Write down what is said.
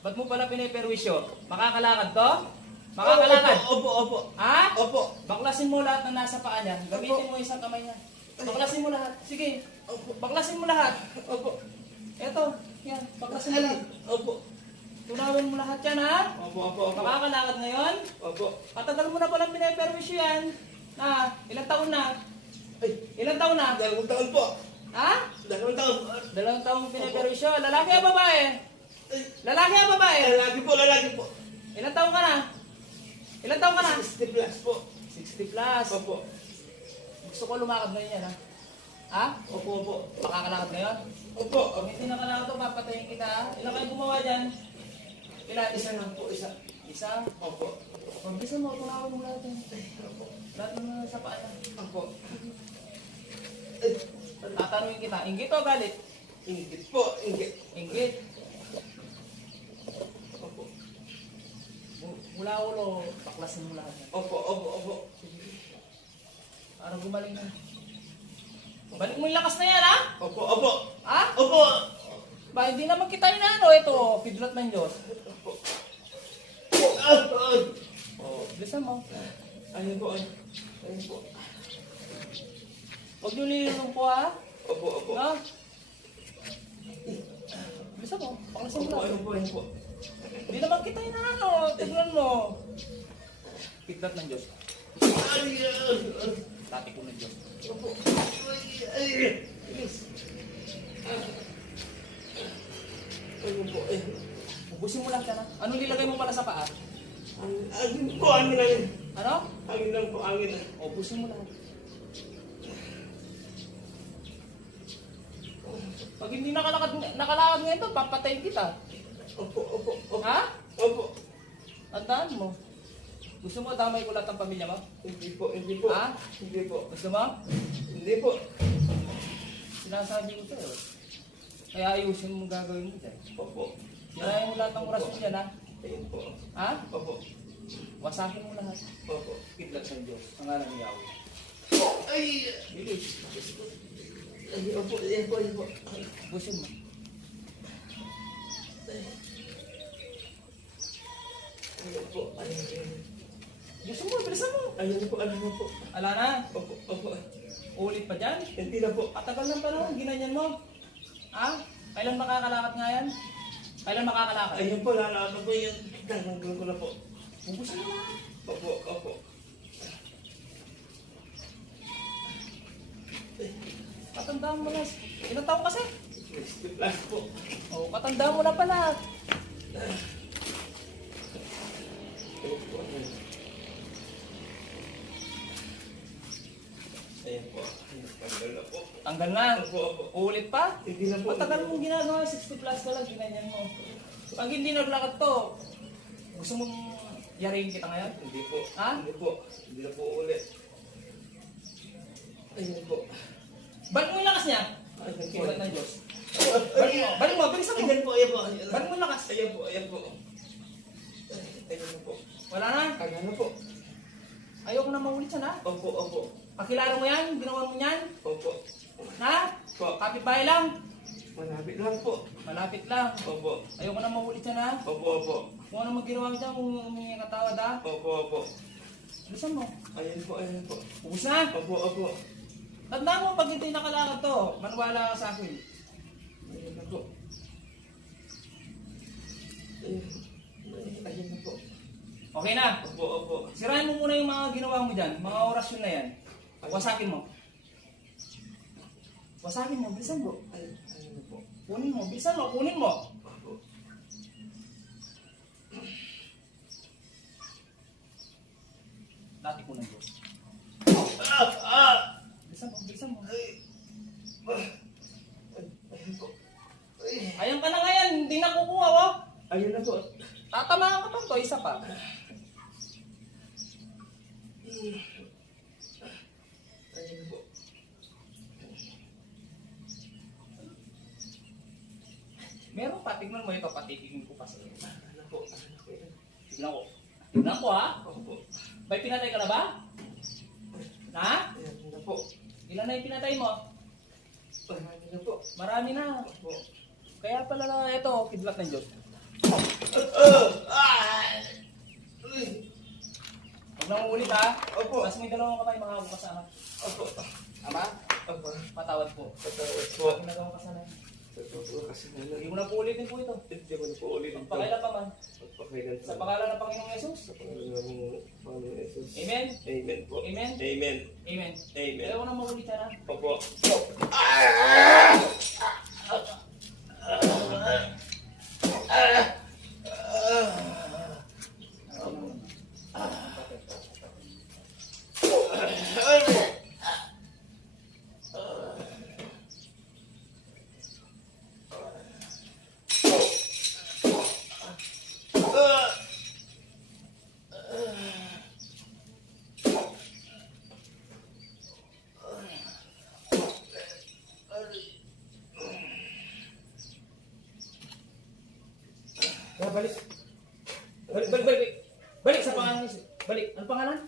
Ba't mo pala piniperwisyo? Makakalakad to? Makakalakad? Opo. Ha? Opo. Baklasin mo lahat na nasa paa niya. Gamitin mo isang kamay niya. Baklasin mo lahat. Sige. Baklasin mo lahat. Opo. Eto. Yan. Baklasin mo lahat. Opo. Tunawin mo lahat yan, ha? Opo. Makakalakad ngayon? Opo. Katagal mo na palang piniperwisyo yan. Ilang taon na? Ay, Ilang taon na? 2 taon po. Ha? 2 taon. 2 taong piniperwisyo. Lalaki o babae? Ay, Lalaki o babae? lalaki po. Ilang taon ka na? Ilang taon ka na? 60 plus po. 60 plus. Opo. Gusto ko lumakad ngayon yan, ha? Ha? Opo. Makakalakad ngayon? Opo. Pag hindi nakalakad to, papatayin kita, ha? Ilang kayo gumawa dyan? Ilan? Isa lang po, isa. Isa? Opo. Pagbisan mo, tunawin mo lahat yan. Opo. Lahat ng sa paa niya. Opo. Ay, Tatanungin kita, inggit o galit? inggit po, inggit. Inggit. Opo. Mula ulo, baklasin mo lahat yan. Opo. Para gumaling na. Balik mo yung lakas na yan, ha? Opo. Ha? Opo. Ba, hindi naman kita yun, ano? Ito, pidlat ng Diyos. Opo. Oh, bilisan mo. Ayun po. Huwag nyo nilulong po, ha? Opo. Ha? Bilisan mo. Baklasin mo lahat. Ayun po. Hindi naman kita yun, ano? Tignan mo. Pidlat ng Diyos. Dati ko ng Diyos. Opo. Ayun po. Ubusin mo lahat yan, ha? Anong nilagay mo pala sa paa? Angin po, angin lang. Ano? Angin lang po, angin lang. Ubusin mo lahat. Pag hindi nakalakad ngayon to, papatayin kita. Opo. Ha? Opo. Tandaan mo. Gusto mo damay ko lahat ng pamilya mo? Hindi po. Ha? Hindi po. Gusto mo? Hindi po. Sinasabi ko sa'yo. Kaya ayusin mo gagawin mo dyan. Opo. Sirayan mo lahat ng oras mo dyan, ha? Ayun po. Ha? Opo. Wasakin mo lahat. Opo. Kidlat ng Diyos. Ang alam ni Yahweh. Ay! Bilis. Ay, opo. Ayun po. Busin mo. Ayun po. Busin mo, bilisan mo. Ayun po. Ala na. Opo. Ulit pa dyan. Hindi na po. Katagal ng panahon, ginanyan mo. Ha? Kailan makakalakad nga yan? Kailan makakalakad? Ayun po. Lalakad na po yan. Tanggol ko na po. Bubusin mo na. Opo. Katandaan mo na. Ilang taon kasi? 60 plus po. Oo, katandaan mo na pala. Ayun po. Ayun po. Tanggal na po. Tanggal na. Opo. Ulit pa? Hindi na po. Matagal mong ginagawa, 60 plus ka lang, ginanyan mo. Pag hindi naglakad to, gusto mong yariin kita ngayon? Hindi po. Ha? Hindi po. Hindi na po ulit. Ayun po. Balik mo yung lakas niya. Ayun po. Kidlat ng Diyos. Ayun. Balik mo, bilisan mo. Ayun po. Balik mo yung lakas. Ayun po. Ayun po. Wala na. Kaya na po. Ayoko na maulit siya na. Opo. Pakilala mo yan, ginawa mo yan. Opo. Na? Po. Kapitbahay lang. Malapit lang po. Malapit lang. Opo. Ayoko na maulit siya na. Opo. Kung ano maginawa mo dyan, kung humingi ka tawad ha. Opo. Bilisan mo. Ayun po. Ubus na. Opo. Tandaan mo, pag hindi nakalakad to, maniwala ka sa akin. Ayun na po. Ayun na po. Okay na. Opo. Sirahin mo muna yung mga ginawa mo dyan, mga orasyon na yan. Wasakin mo. Wasakin mo, bilisan mo. Ayun na po. Kunin mo, bilisan mo, kunin mo. Opo. Dati ko na Diyos. Bilisan mo. Ayun po. Ayan ka na ngayon, hindi na kukuha, oh. Ayun na po. Tatamaan ka pa to, isa pa. Ayun na po. Meron pa, tignan mo ito, patitigin ko pa sa iyo. Ano po? Tignan ko. Tignan ko ha. Opo. May pinatay ka na ba? Ha? Ayun na po. Ilan na yung pinatay mo? Marami na po. Marami na. Opo. Kaya pala na ito, kidlat ng Diyos. ulit ha. Opo. Tapos may dalawang kamay mga kasama. Opo. Ama, Opo. patawad po. Patawad po. Pag nagawang kasalanan. Patawad po kasi Hindi mo na po ulitin po ito. Hindi ko na po ulit ito. Pagpakailan pa man. Pagpakailan Sa pangalan ng Panginoong Yesus. Sa pangalan ng Panginoon Jesus. Amen. Amen po. Amen. Amen. Amen. Amen. Ayaw ko na maulitan ha. Opo. Balik. Balik sa pangalan ni Jesus. Balik. Ano pangalan?